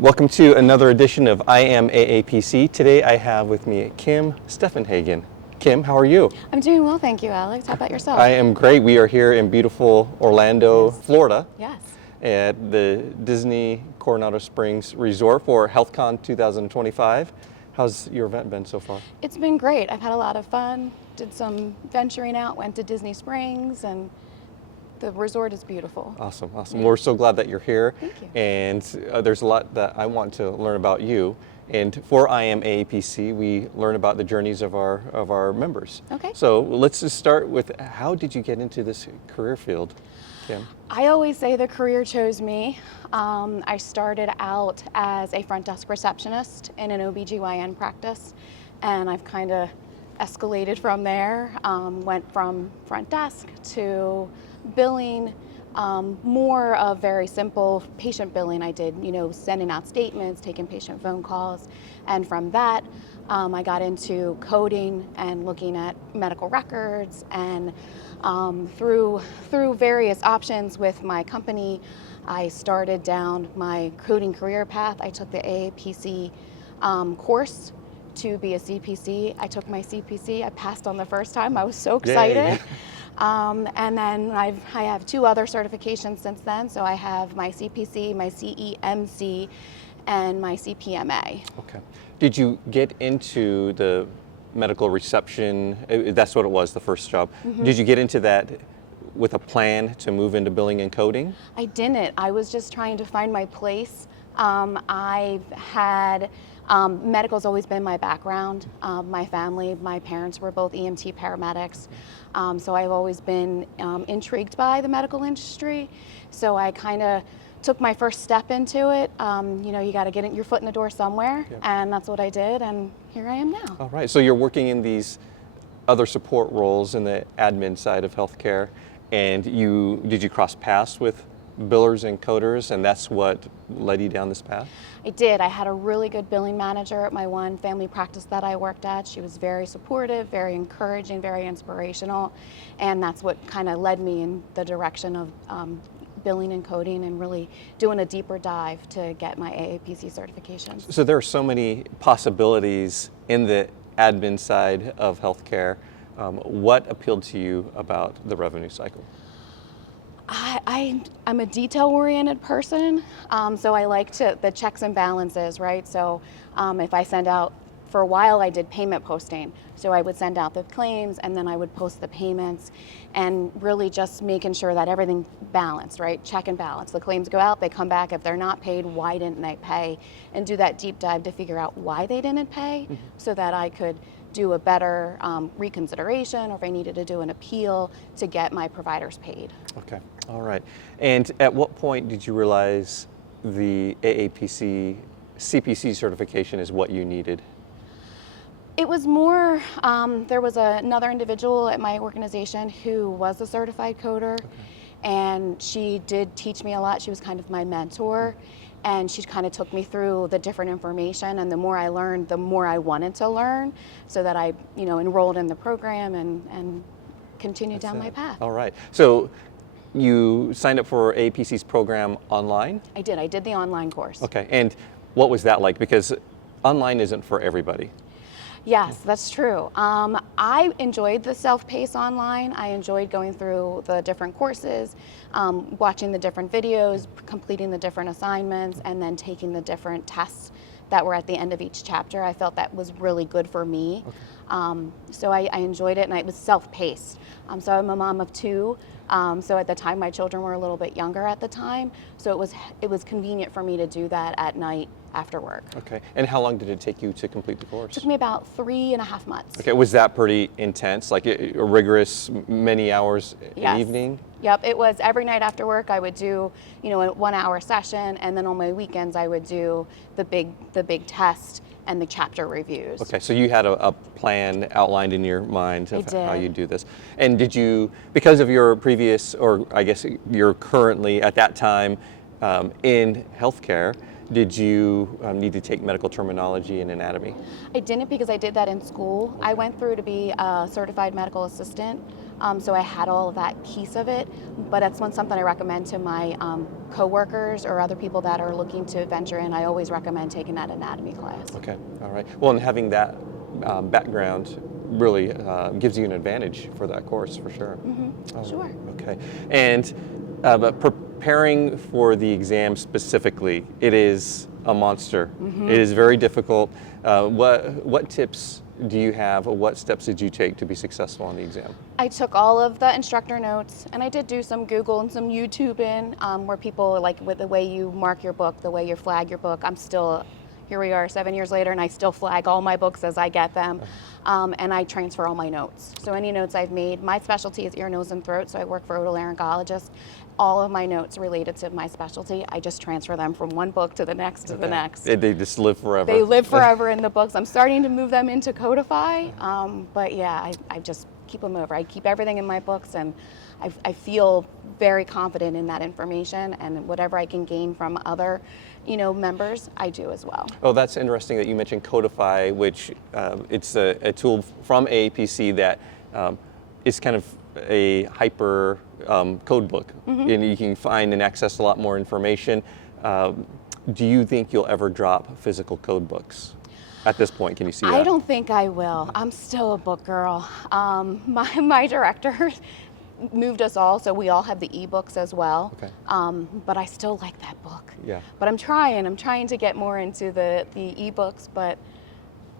Welcome to another edition of I Am AAPC. Today I have with me Kim Steffenhagen. Kim, how are you? I'm doing well, thank you, Alex. How about yourself? I am great. We are here in beautiful Orlando, Yes. Florida, Yes. at the Disney Coronado Springs Resort for HealthCon 2025. How's your event been so far? It's been great. I've had a lot of fun, did some venturing out, went to Disney Springs, and the resort is beautiful. Awesome, awesome. We're so glad that you're here. Thank you. And there's a lot that I want to learn about you. And for I Am AAPC, we learn about the journeys of our members. Okay. So let's just start with, how did you get into this career field, Kim? I always say the career chose me. I started out as a front desk receptionist in an OBGYN practice, and I've kind of escalated from there. Went from front desk to billing, more of very simple patient billing. I did, sending out statements, taking patient phone calls, and from that, I got into coding and looking at medical records, and through various options with my company, I started down my coding career path. I took the AAPC course to be a CPC. I took my CPC. I passed on the first time. I was so excited. Yay. And then I have two other certifications since then. So I have my CPC, my CEMC, and my CPMA. Okay. Did you get into the medical reception? That's what it was, the first job. Mm-hmm. Did you get into that with a plan to move into billing and coding? I didn't. I was just trying to find my place. I've had medical's always been my background. My family, my parents were both EMT paramedics, so I've always been intrigued by the medical industry. So I kind of took my first step into it. You got to get your foot in the door somewhere, Yeah. and that's what I did, and here I am now. All right. So you're working in these other support roles in the admin side of healthcare, and did you cross paths with billers and coders, and that's what led you down this path? I did. I had a really good billing manager at my one family practice that I worked at. She was very supportive, very encouraging, very inspirational, and that's what kind of led me in the direction of billing and coding and really doing a deeper dive to get my AAPC certifications. So there are so many possibilities in the admin side of healthcare. What appealed to you about the revenue cycle? I'm a detail-oriented person, so I like the checks and balances, right? So if I send out, for a while I did payment posting, so I would send out the claims and then I would post the payments, and really just making sure that everything balanced, right? Check and balance. The claims go out, they come back. If they're not paid, why didn't they pay? And do that deep dive to figure out why they didn't pay, so that I could do a better reconsideration, or if I needed to do an appeal to get my providers paid. Okay, all right. And at what point did you realize the AAPC CPC certification is what you needed? It was more, there was another individual at my organization who was a certified coder, and she did teach me a lot. She was kind of my mentor. And she kind of took me through the different information, and the more I learned, the more I wanted to learn, so that I, enrolled in the program and continued down my path. All right. So you signed up for AAPC's program online? I did. I did the online course. Okay. And what was that like? Because online isn't for everybody. Yes, that's true. I enjoyed the self-pace online. I enjoyed going through the different courses, watching the different videos, completing the different assignments, and then taking the different tests that were at the end of each chapter. I felt that was really good for me. Okay. So I enjoyed it, and it was self-paced. So I'm a mom of two. So at the time, my children were a little bit younger at the time. So it was convenient for me to do that at night after work. Okay. And how long did it take you to complete the course? It took me about 3.5 months. Okay. Was that pretty intense, like a rigorous, many hours Yes. evening? Yep, it was every night after work. I would do, a 1-hour session, and then on my weekends I would do the big test and the chapter reviews. Okay, so you had a plan outlined in your mind of how you do this. And did you, because of your previous, or I guess you're currently at that time in healthcare, did you need to take medical terminology and anatomy? I didn't, because I did that in school. I went through to be a certified medical assistant So I had all of that piece of it, but that's something I recommend to my coworkers or other people that are looking to venture in. I always recommend taking that anatomy class. Okay, all right. Well, and having that background really gives you an advantage for that course, for sure. Mm-hmm. Sure. Okay, and but preparing for the exam specifically, it is a monster. Mm-hmm. It is very difficult. What tips do you have, or what steps did you take to be successful on the exam? I took all of the instructor notes, and I did do some Google and some YouTubing where people, like with the way you mark your book, the way you flag your book. I'm still, here we are 7 years later, and I still flag all my books as I get them, and I transfer all my notes. So any notes I've made, my specialty is ear, nose, and throat, so I work for otolaryngologists. All of my notes related to my specialty, I just transfer them from one book to the next to the next. They just live forever. They live forever in the books. I'm starting to move them into Codify, but yeah, I just keep them over. I keep everything in my books, and I feel very confident in that information, and whatever I can gain from other, members, I do as well. Oh, that's interesting that you mentioned Codify, which it's a tool from AAPC that is kind of a hyper code book, and you can find and access a lot more information. Do you think you'll ever drop physical code books at this point? Can you see that? I don't think I will. I'm still a book girl. My director moved us all, so we all have the ebooks as well. Okay. But I still like that book. Yeah. But I'm trying to get more into the ebooks, but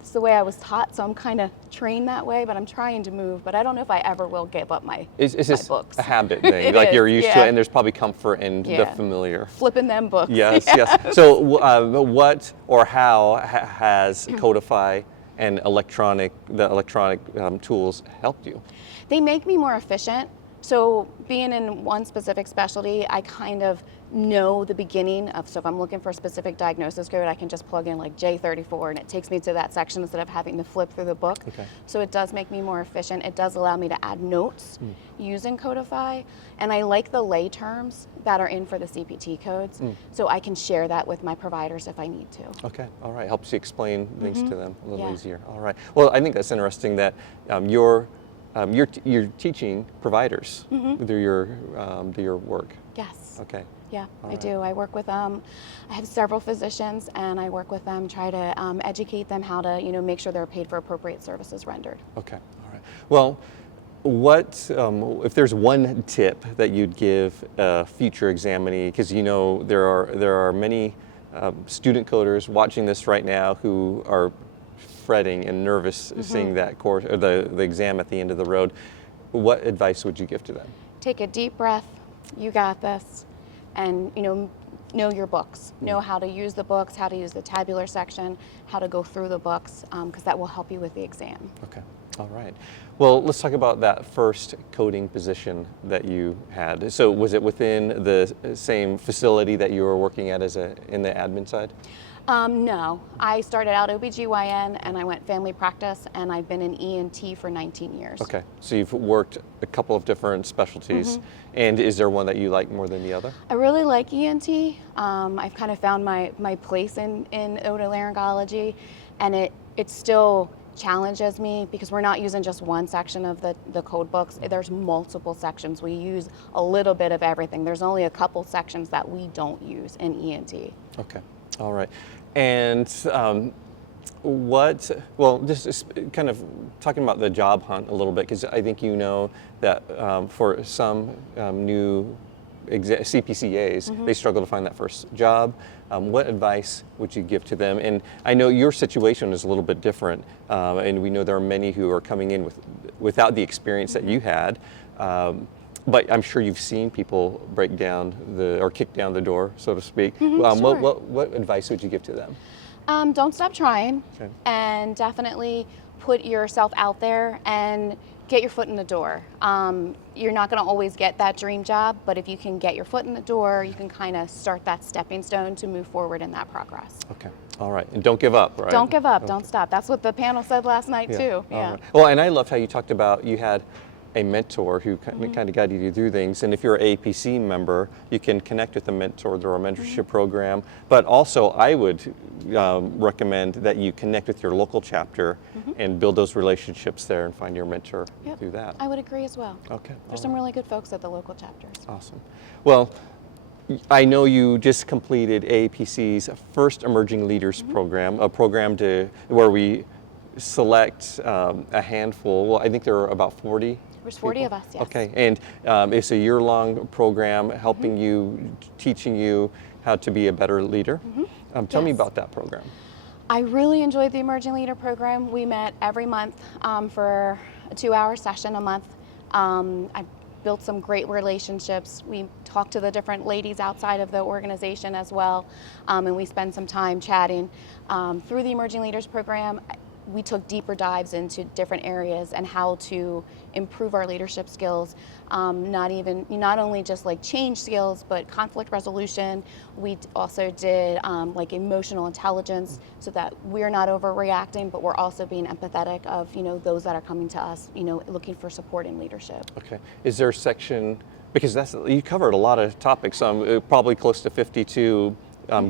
it's the way I was taught, so I'm kind of trained that way, but I'm trying to move. But I don't know if I ever will give up my It's just books. a habit thing, It like is, you're used to yeah. it, and there's probably comfort in the Yeah. familiar. Flipping them books. Yes, yes. So what or how has Codify and the electronic tools helped you? They make me more efficient. So being in one specific specialty, I kind of know the beginning of, so if I'm looking for a specific diagnosis code, I can just plug in like J34 and it takes me to that section instead of having to flip through the book. Okay. So it does make me more efficient. It does allow me to add notes using Codify. And I like the lay terms that are in for the CPT codes. So I can share that with my providers if I need to. Okay, all right. Helps you explain things to them a little Yeah. easier. All right. Well, I think that's interesting that you're teaching providers through your work. Yes. Okay. Yeah, All I right. do. I work with I have several physicians, and I work with them, try to educate them how to, make sure they're paid for appropriate services rendered. Okay. All right. Well, what if there's one tip that you'd give a future examinee? Because there are many student coders watching this right now who are fretting and nervous seeing that course or the exam at the end of the road. What advice would you give to them? Take a deep breath. You got this. And, know your books. Know how to use the books, how to use the tabular section, how to go through the books, because that will help you with the exam. Okay. All right. Well, let's talk about that first coding position that you had. So was it within the same facility that you were working at in the admin side? No, I started out OBGYN and I went family practice, and I've been in ENT for 19 years. Okay, so you've worked a couple of different specialties, and is there one that you like more than the other? I really like ENT. I've kind of found my place in otolaryngology, and it still challenges me because we're not using just one section of the code books. There's multiple sections. We use a little bit of everything. There's only a couple sections that we don't use in ENT. Okay, all right. And just kind of talking about the job hunt a little bit, because I think that for some new CPCAs, they struggle to find that first job. What advice would you give to them? And I know your situation is a little bit different, and we know there are many who are coming in without the experience that you had. But I'm sure you've seen people kick down the door, so to speak. Sure. What advice would you give to them? Don't stop trying, Okay. and definitely put yourself out there and get your foot in the door. You're not going to always get that dream job, but if you can get your foot in the door, you can kind of start that stepping stone to move forward in that progress. Okay. All right. And don't give up, right? Don't give up. Don't stop. That's what the panel said last night, too. All Yeah. right. Well, and I loved how you talked about you had a mentor who kind of guided you through things. And if you're an AAPC member, you can connect with a mentor through our mentorship program. But also, I would recommend that you connect with your local chapter and build those relationships there and find your mentor through that. I would agree as well. Okay. There's some really good folks at the local chapters. Awesome. Well, I know you just completed AAPC's first Emerging Leaders program, a program where we select a handful. Well, I think there are about 40. There's 40 of us, yes. Okay, and it's a year-long program helping you, teaching you how to be a better leader. Tell me about that program. I really enjoyed the Emerging Leader program. We met every month for a 2-hour session a month. I built some great relationships. We talked to the different ladies outside of the organization as well, and we spent some time chatting. Through the Emerging Leaders program, we took deeper dives into different areas and how to improve our leadership skills, not only just like change skills, but conflict resolution. We also did like emotional intelligence, so that we're not overreacting, but we're also being empathetic of those that are coming to us, looking for support in leadership. Okay, is there a section, because you covered a lot of topics, probably close to 52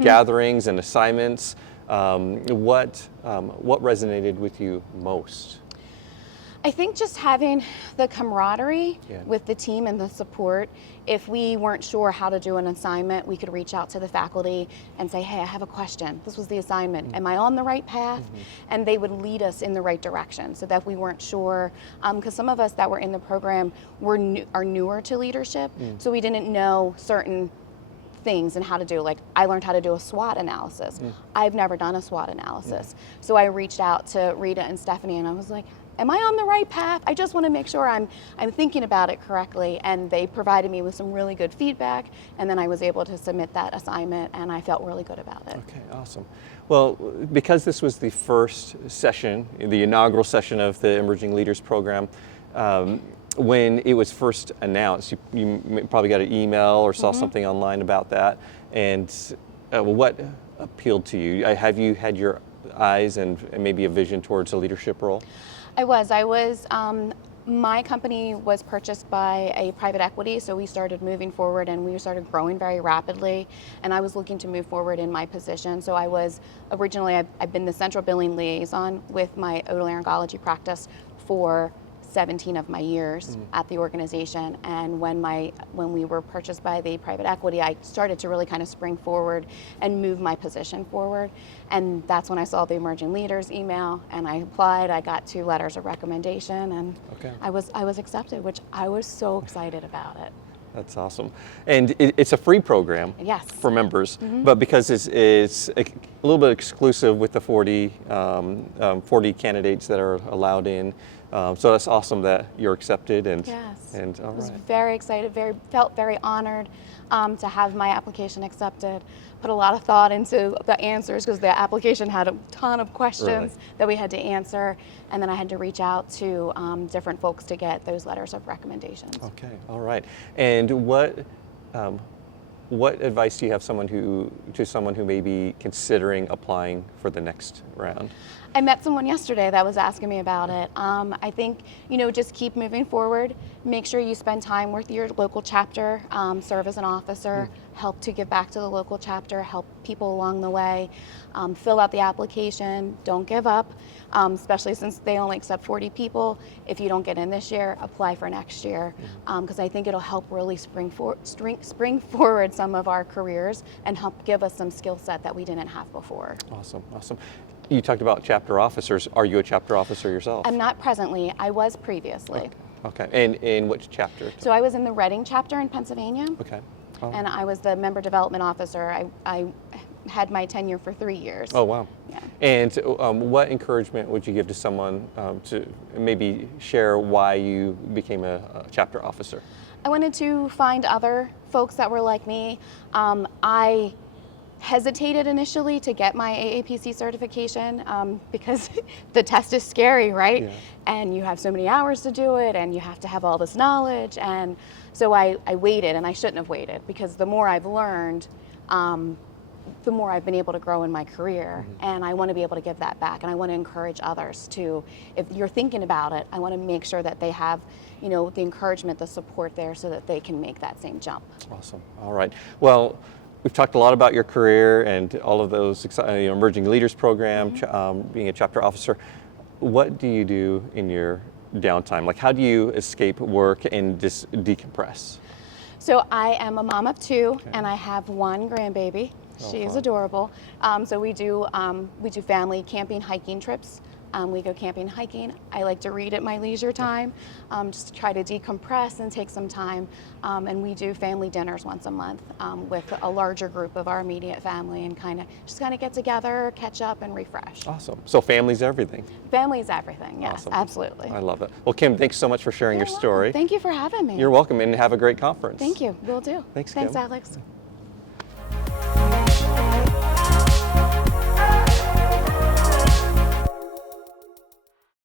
gatherings and assignments. What resonated with you most? I think just having the camaraderie with the team and the support. If we weren't sure how to do an assignment, we could reach out to the faculty and say, hey, I have a question. This was the assignment. Am I on the right path? And they would lead us in the right direction, so that we weren't sure. Because some of us that were in the program are newer to leadership, so we didn't know certain things and how to do. Like, I learned how to do a SWOT analysis. I've never done a SWOT analysis. So I reached out to Rita and Stephanie, and I was like, am I on the right path? I just want to make sure I'm thinking about it correctly. And they provided me with some really good feedback, and then I was able to submit that assignment, and I felt really good about it. Okay, awesome. Well, because this was the first session, the inaugural session of the Emerging Leaders program, when it was first announced, you probably got an email or saw something online about that. And what appealed to you? Have you had your eyes and maybe a vision towards a leadership role? I was. My company was purchased by a private equity, so we started moving forward and we started growing very rapidly, and I was looking to move forward in my position. So I was originally, I've been the central billing liaison with my otolaryngology practice for 17 of my years at the organization, and when we were purchased by the private equity, I started to really kind of spring forward and move my position forward, and that's when I saw the Emerging Leaders email, and I applied. I got 2 letters of recommendation, and I was accepted, which I was so excited about it. That's awesome. And it's a free program for members, but because it's a little bit exclusive with the 40 candidates that are allowed in. So that's awesome that you're accepted, and and all right. I was very excited, felt very honored to have my application accepted. Put a lot of thought into the answers, because the application had a ton of questions that we had to answer, and then I had to reach out to different folks to get those letters of recommendations. Okay, all right. And what advice do you have to someone who may be considering applying for the next round? I met someone yesterday that was asking me about it. I think, just keep moving forward. Make sure you spend time with your local chapter, serve as an officer, help to give back to the local chapter, help people along the way, fill out the application, don't give up, especially since they only accept 40 people. If you don't get in this year, apply for next year, because I think it'll help really spring forward some of our careers and help give us some skill set that we didn't have before. Awesome, awesome. You talked about chapter officers. Are you a chapter officer yourself? I'm not presently. I was previously. Okay. And in which chapter? So I was in the Reading chapter in Pennsylvania. Okay. And I was the member development officer. I had my tenure for 3 years. Oh, wow. Yeah. And what encouragement would you give to someone to maybe share why you became a chapter officer? I wanted to find other folks that were like me. I hesitated initially to get my AAPC certification because the test is scary, right? And you have so many hours to do it, and you have to have all this knowledge. And so I waited, and I shouldn't have waited, because the more I've learned, the more I've been able to grow in my career, and I want to be able to give that back, and I want to encourage others to, if you're thinking about it, I want to make sure that they have, you know, the encouragement, the support there so that they can make that same jump. Awesome. All right. Well, we've talked a lot about your career and all of those Emerging Leaders Program, being a chapter officer. What do you do in your downtime? Like, how do you escape work and just decompress? So I am a mom of two, and I have one grandbaby. She is adorable. So we do family camping, hiking trips. We go camping, hiking. I like to read at my leisure time, just to try to decompress and take some time. And we do family dinners once a month with a larger group of our immediate family, and kind of get together, catch up, and refresh. Awesome. So family's everything. Family's everything. Yes, Awesome. absolutely. I love it. Well, Kim, thanks so much for sharing your story. Thank you for having me. You're welcome, and have a great conference. Thank you. Will do. Thanks, Thanks, Kim. Alex.